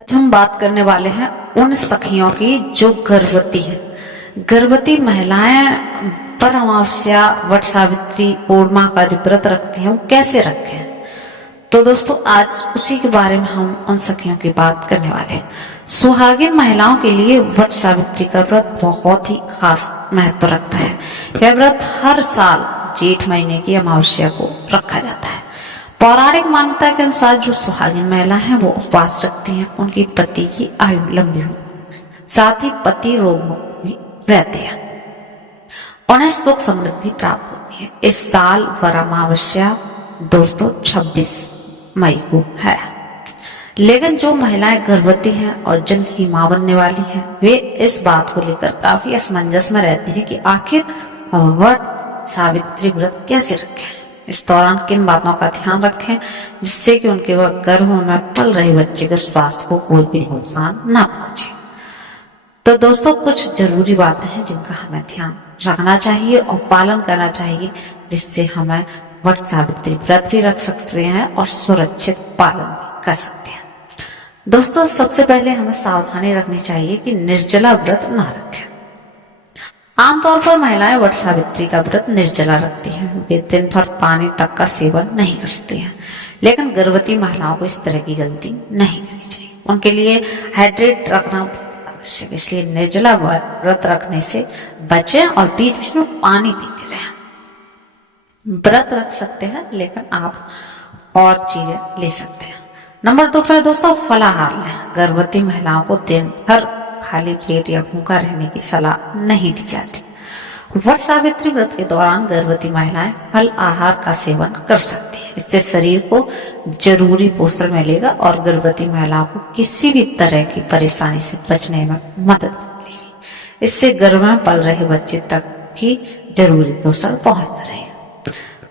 आज हम बात करने वाले हैं उन सखियों की जो गर्भवती है। गर्भवती महिलाएं पर अमावस्या, वट सावित्री, पूर्णिमा का जो व्रत रखती हैं वो कैसे रखें। तो दोस्तों आज उसी के बारे में हम उन सखियों की बात करने वाले हैं। सुहागिन महिलाओं के लिए वट सावित्री का व्रत बहुत ही खास महत्व रखता है। यह व्रत हर साल जेठ महीने की अमावस्या को रखा जाता है। पौराणिक मान्यता के अनुसार जो सुहागिन महिला है वो उपवास रखती हैं, उनकी पति की आयु लंबी हो, साथ ही पति रोग मुक्त भी रहते हैं, उन्हें सुख समृद्धि प्राप्त होती है। इस साल वर अमावस्या दोस्तों 26 मई को है, लेकिन जो महिलाएं गर्भवती हैं और जल्द ही मां बनने वाली हैं, वे इस बात को लेकर काफी असमंजस में रहती हैं कि आखिर वट सावित्री व्रत कैसे रखें। इस दौरान किन बातों का ध्यान रखें जिससे कि उनके गर्भ में पल रहे बच्चे के स्वास्थ्य को कोई भी नुकसान ना पहुंचे। तो दोस्तों कुछ जरूरी बातें हैं जिनका हमें ध्यान रखना चाहिए और पालन करना चाहिए, जिससे हमें वट सावित्री व्रत भी रख सकते हैं और सुरक्षित पालन भी कर सकते हैं। दोस्तों सबसे पहले हमें सावधानी रखनी चाहिए कि निर्जला व्रत ना रखें। आमतौर पर महिलाएं वट सावित्री का व्रत निर्जला रखती हैं, वे दिन भर पानी तक का सेवन नहीं करती हैं, लेकिन गर्भवती महिलाओं को इस तरह की गलती नहीं करनी चाहिए। उनके लिए हाइड्रेट रखना आवश्यक, इसलिए निर्जला व्रत रखने से बचें और बीच बीच में पानी पीते रहें। व्रत रख सकते हैं लेकिन आप और चीजें ले सकते हैं। नंबर 2 पर दोस्तों फलाहार लें। गर्भवती महिलाओं को दिन भर खाली पेट या भूखा रहने की सलाह नहीं दी जाती। वट सावित्री व्रत के दौरान गर्भवती महिलाएं फल आहार का सेवन कर सकती हैं, इससे शरीर को जरूरी पोषण मिलेगा और गर्भवती महिलाओं को किसी भी तरह की परेशानी से बचने में मदद मिलेगी। इससे गर्भ में पल रहे बच्चे तक भी जरूरी पोषण पहुंचता रहे।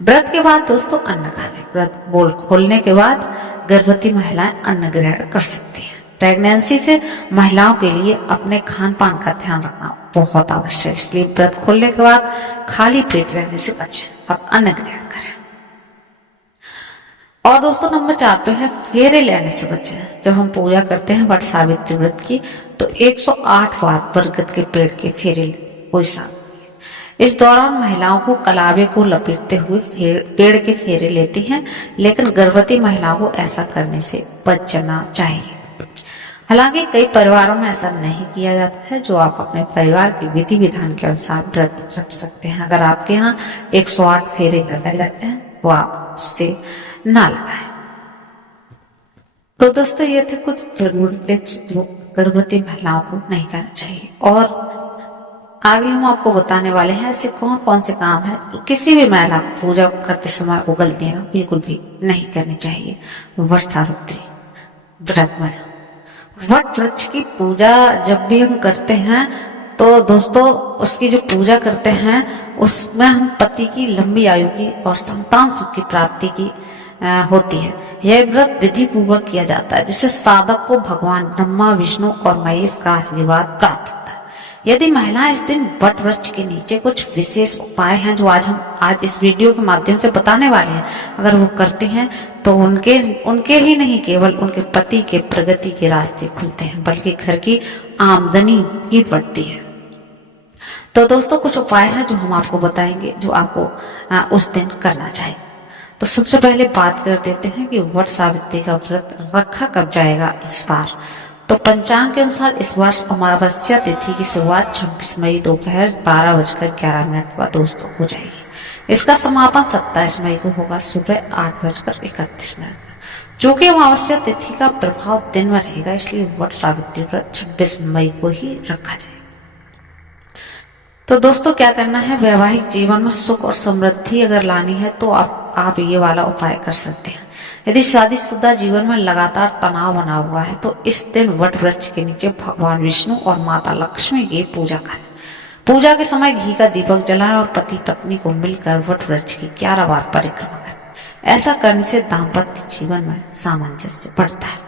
व्रत के बाद दोस्तों अन्न खाएं। व्रत बोल खोलने के बाद गर्भवती महिलाएं अन्न ग्रहण कर सकती हैं। प्रेगनेंसी से महिलाओं के लिए अपने खान पान का ध्यान रखना बहुत आवश्यक है, इसलिए व्रत खोलने के बाद खाली पेट रहने से बचें और अन्न ग्रहण करें। और दोस्तों नंबर 4 पे है फेरे लेने से बचें। जब हम पूजा करते हैं वट सावित्री व्रत की तो 108 बार बरगद के पेड़ के फेरे लेते कोई साथ। इस दौरान महिलाओं को कलावे को लपेटते हुए पेड़ के फेरे लेती हैं, लेकिन गर्भवती महिलाओं को ऐसा करने से बचना चाहिए। हालांकि कई परिवारों में ऐसा नहीं किया जाता है, जो आप अपने परिवार के विधि विधान के अनुसार व्रत रख सकते हैं। अगर आपके यहाँ 108 फेरे लगाए जाते हैं तो आप उससे ना लगाएं। तो दोस्तों ये थे कुछ जरूरी टिप्स जो गर्भवती महिलाओं को नहीं करना चाहिए, और आगे हम आपको बताने वाले हैं ऐसे कौन कौन से काम है तो किसी भी महिला पूजा करते समय वो गलतियां बिल्कुल भी नहीं करनी चाहिए। वट सावित्री व्रत में वट वृक्ष की पूजा जब भी हम करते हैं तो दोस्तों उसकी जो पूजा करते हैं उसमें हम पति की लंबी आयु की और संतान सुख की प्राप्ति की होती है। यह व्रत विधि पूर्वक किया जाता है, जिससे साधक को भगवान ब्रह्मा, विष्णु और महेश का आशीर्वाद प्राप्त होता है। यदि महिलाएं इस दिन वट वृक्ष के नीचे कुछ विशेष उपाय हैं जो आज इस वीडियो के माध्यम से बताने वाले हैं, अगर वो करती हैं तो उनके ही नहीं केवल उनके पति के प्रगति के रास्ते खुलते हैं, बल्कि घर की आमदनी भी बढ़ती है। तो दोस्तों कुछ उपाय हैं जो हम आपको बताएंगे जो आपको उस दिन करना चाहिए। तो सबसे पहले बात कर देते हैं कि वट सावित्री का व्रत रखा कब जाएगा इस बार। तो पंचांग के अनुसार इस वर्ष अमावस्या तिथि की शुरुआत 26 मई दोपहर 12:11 पर दोस्तों हो जाएगी। इसका समापन 27 मई को होगा सुबह 8:31। जो कि अमावस्या तिथि का प्रभाव दिन में रहेगा, इसलिए वट सावित्री व्रत 26 मई को ही रखा जाएगा। तो दोस्तों क्या करना है, वैवाहिक जीवन में सुख और समृद्धि अगर लानी है तो आप ये वाला उपाय कर सकते हैं। यदि शादीशुदा जीवन में लगातार तनाव बना हुआ है तो इस दिन वट वृक्ष के नीचे भगवान विष्णु और माता लक्ष्मी की पूजा करें। पूजा के समय घी का दीपक जलाएं और पति पत्नी को मिलकर वट वृक्ष की 11 बार परिक्रमा करें। ऐसा करने से दाम्पत्य जीवन में सामंजस्य बढ़ता है।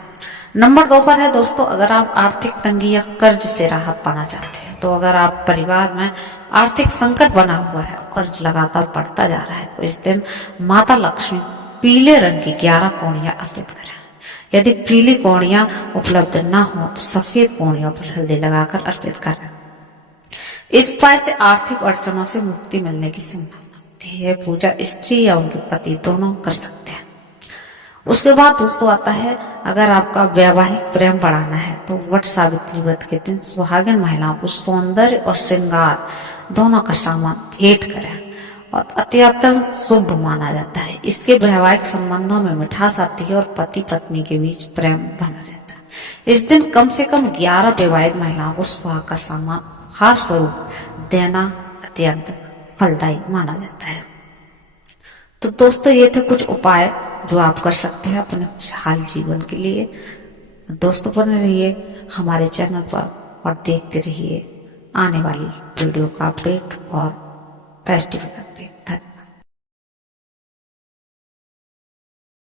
नंबर 2 पर है दोस्तों, अगर आप आर्थिक तंगी या कर्ज से राहत पाना चाहते हैं, तो अगर आप परिवार में आर्थिक संकट बना हुआ है, कर्ज लगातार बढ़ता जा रहा है, तो इस दिन माता लक्ष्मी पीले रंग की 11 कौड़ियां अर्पित करें। यदि पीली कौड़ियां उपलब्ध न हो तो सफेद कौड़ियों पर हल्दी लगाकर अर्पित करें। इस उपाय से आर्थिक अड़चनों से मुक्ति मिलने की संभावना होती है। पूजा स्त्री या उनके पति दोनों कर सकते हैं। उसके बाद दोस्तों आता है, अगर आपका वैवाहिक प्रेम बढ़ाना है तो वट सावित्री व्रत के दिन सुहागिन महिलाओं को सौंदर्य और श्रृंगार दोनों का सामान भेंट करें और अत्यंत शुभ माना जाता है। इसके वैवाहिक संबंधों में मिठास आती है और पति पत्नी के बीच प्रेम बना रहता है। इस दिन कम से कम 11 विवाहित महिलाओं को सुहाग का सामान उपहार स्वरूप देना अत्यंत फलदायी माना जाता है। तो दोस्तों ये थे कुछ उपाय जो आप कर सकते हैं अपने खुशहाल जीवन के लिए। दोस्तों बने रहिए हमारे चैनल पर और देखते रहिए आने वाली वीडियो का अपडेट और फेस्टिवल।